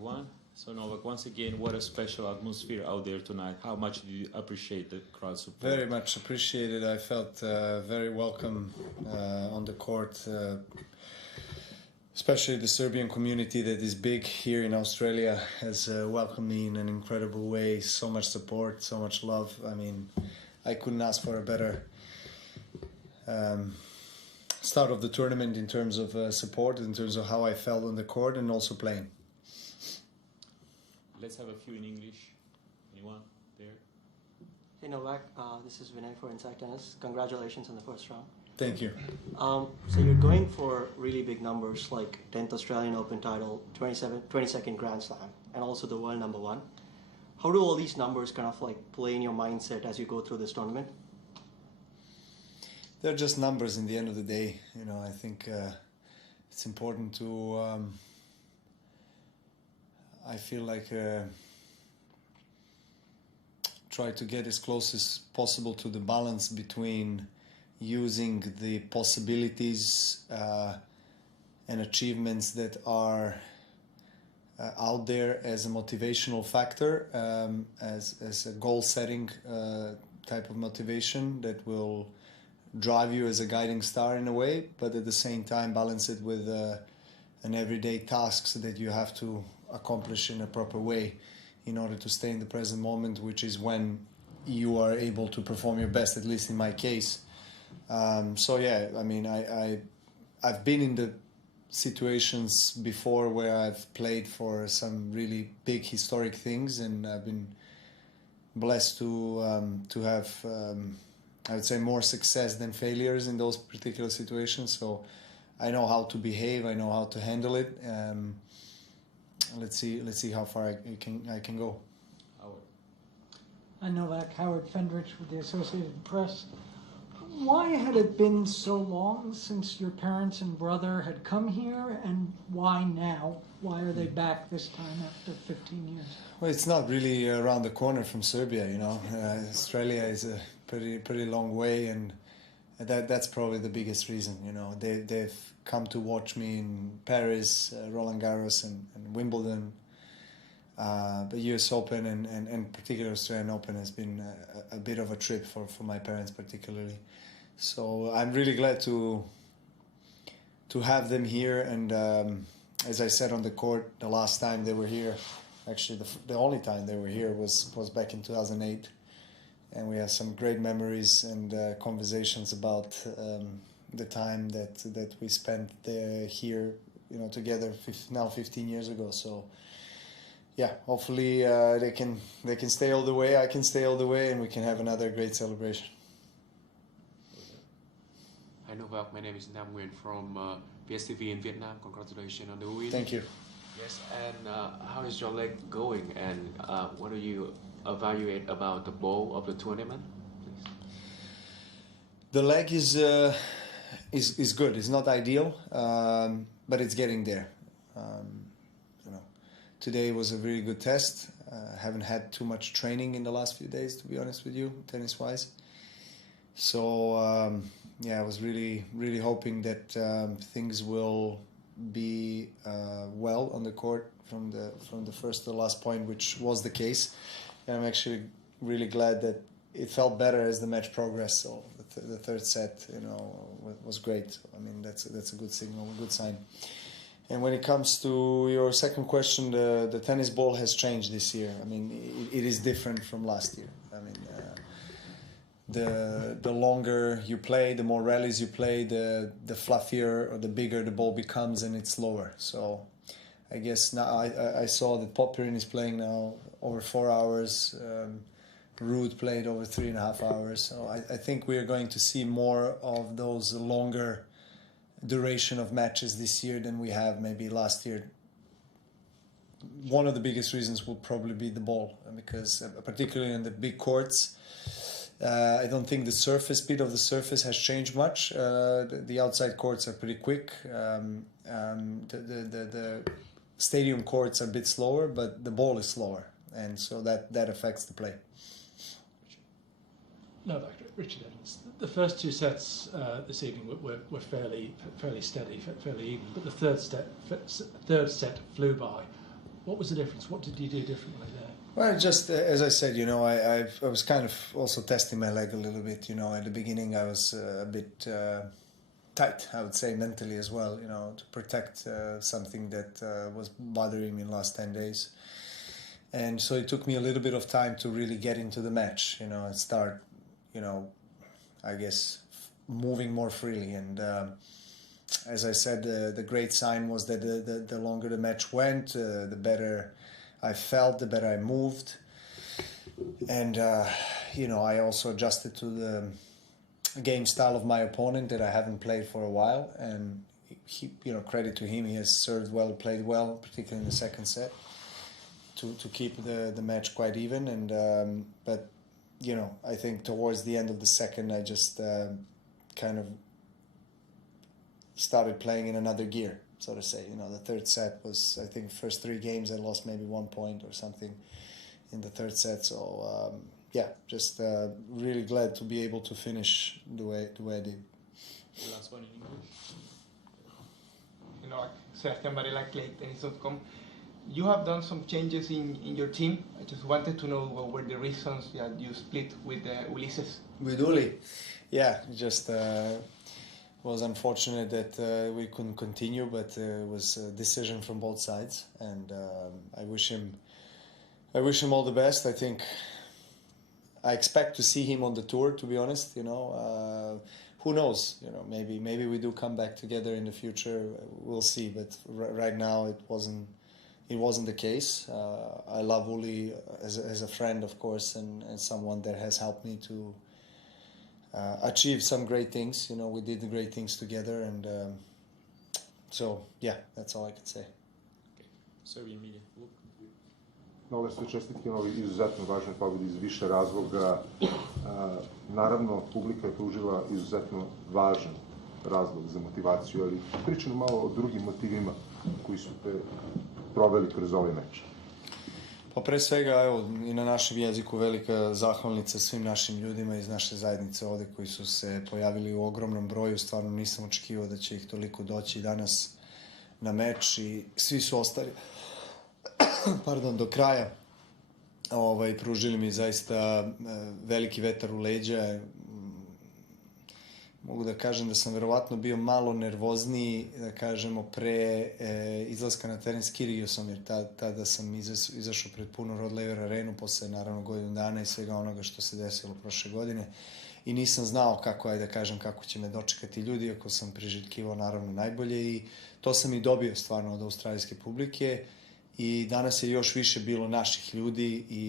everyone. So Novak, once again, what a special atmosphere out there tonight. How much do you appreciate the crowd support? Very much appreciated. I felt very welcome on the court, especially the Serbian community that is big here in Australia has welcomed me in an incredible way. So much support, so much love. I mean, I couldn't ask for a better start of the tournament in terms of support, in terms of how I felt on the court and also playing. Let's have a few in English. Anyone there? Hey Novak, this is Vinay for Inside Tennis. Congratulations on the first round. Thank you. So you're going for really big numbers like 10th Australian Open title, 22nd Grand Slam, and also the world #1. How do all these numbers kind of like play in your mindset as you go through this tournament? They're just numbers in the end of the day. You know, I think it's important to... I feel like try to get as close as possible to the balance between using the possibilities and achievements that are out there as a motivational factor, as a goal-setting type of motivation that will drive you as a guiding star in a way, but at the same time balance it with an everyday tasks that you have to accomplish in a proper way in order to stay in the present moment, which is when you are able to perform your best, at least in my case. So yeah, I mean, I've been in the situations before where I've played for some really big historic things, and I've been blessed to have I would say more success than failures in those particular situations. So I know how to behave, I know how to handle it. Let's see how far I can go. Howard. I'm Novak, Howard Fendrich with the Associated Press. Why had it been so long since your parents and brother had come here, and why now? Why are they back this time after 15 years? Well, it's not really around the corner from Serbia, you know. Australia is a pretty long way, and that's probably the biggest reason. You know, they've come to watch me in Paris, Roland Garros, and Wimbledon. The US Open and particularly Australian Open has been a bit of a trip for my parents particularly. So I'm really glad to have them here, and as I said on the court, the last time they were here, actually the only time they were here was back in 2008, and we have some great memories and conversations about the time that we spent here, you know, together now 15 years ago. So yeah, hopefully they can stay all the way, I can stay all the way, and we can have another great celebration. Hi Novak, my name is Nam Nguyen from PSTV in Vietnam. Congratulations on the win. Thank you. Yes, and how is your leg going, and what do you evaluate about the ball of the tournament, please? The leg is good. It's not ideal, but it's getting there. You know, today was a very good test. Haven't had too much training in the last few days, to be honest with you, tennis-wise. So yeah, I was really hoping that things will be well on the court from the first to the last point, which was the case. And I'm actually really glad that it felt better as the match progressed. So the third set, you know, was great. I mean, that's a good signal, a good sign. And when it comes to your second question, the tennis ball has changed this year. I mean, it is different from last year. I mean, the longer you play, the more rallies you play, the fluffier or the bigger the ball becomes, and it's slower. So I guess now I saw that Popyrin is playing now over 4 hours. Ruud played over 3.5 hours. So I think we are going to see more of those longer duration of matches this year than we have maybe last year. One of the biggest reasons will probably be the ball, because particularly in the big courts, I don't think the speed of the surface has changed much. The outside courts are pretty quick. The stadium courts are a bit slower, but the ball is slower, and so that affects the play. Novak, Richard Evans. The first two sets this evening were fairly steady, fairly even, but the third set flew by. What was the difference? What did you do differently there? Well, just as I said, I was kind of also testing my leg a little bit. At the beginning I was a bit tight, I would say, mentally as well. To protect something that was bothering me in the last 10 days. And so it took me a little bit of time to really get into the match, and start, I guess, moving more freely. And as I said, the great sign was that the longer the match went, the better I felt, the better I moved. And, I also adjusted to the game style of my opponent that I haven't played for a while. And, he, credit to him, he has served well, played well, particularly in the second set, to keep the match quite even. And but I think towards the end of the second I just kind of started playing in another gear, so to say. The third set was, I think, first 3 games I lost maybe 1 point or something in the third set. So just really glad to be able to finish the way I did. The last one in English. Sebastian Varela, ClayTennis.com. You have done some changes in your team. I just wanted to know what were the reasons that you split with Ulises. With Uli, just was unfortunate that we couldn't continue, but it was a decision from both sides, and I wish him all the best. I think I expect to see him on the tour, to be honest. Who knows? Maybe we do come back together in the future. We'll see. But right now, it wasn't the case. I love Uli as a friend, of course, and someone that has helped me to achieve some great things. We did the great things together, and that's all I can say. Serbian media. Nole, sve čestitke na ovoj izuzetno važnoj pobjedi iz više razloga. Naravno, publika je pružila izuzetno važan razlog za motivaciju, ali pričamo malo o drugim motivima koji su te proveli kroz ovaj meč. Pa pre svega, evo, i na našem jeziku velika zahvalnica svim našim ljudima iz naše zajednice ovde koji su se pojavili u ogromnom broju. Stvarno nisam očekivao da će ih toliko doći danas na meč i svi su ostali do kraja. Pružili mi zaista veliki vetar u leđa. Mogu da kažem da sam verovatno bio malo nervozniji, da kažemo, pre izlaska na teren. Skirio sam, jer tada sam izašao pred puno Rod Laver arenu, posle naravno godinu dana i svega onoga što se desilo prošle godine. I nisam znao kako će me dočekati ljudi, ako sam priželjkivao naravno najbolje, i to sam i dobio stvarno od australijske publike. I danas je još više bilo naših ljudi i